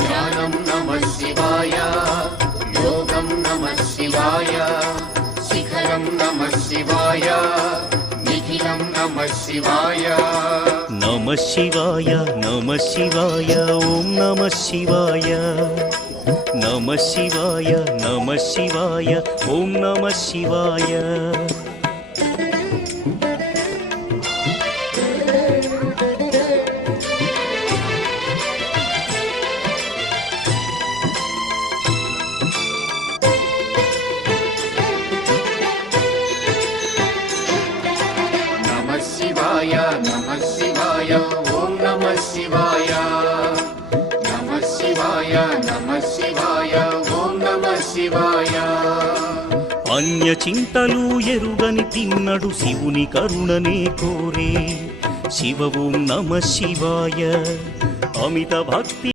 జ్ఞానం నమః శివాయ, యోగం నమః శివాయ, శిఖరం నమః శివాయ, నిఖిలం నమః శివాయ. నమః శివాయ నమః శివాయ ఓం నమః శివాయ. నమః శివాయ నమః శివాయ ఓం నమః శివాయ. నమః శివాయ నమః శివాయ ఓం నమః శివాయ. నమః శివాయ నమః శివాయ ఓం నమః శివాయ. అన్య చింతలు ఎరుగని తిన్నడు శివుని కరుణనే కోరే. శివ ఓం నమః శివాయ. అమిత భక్తి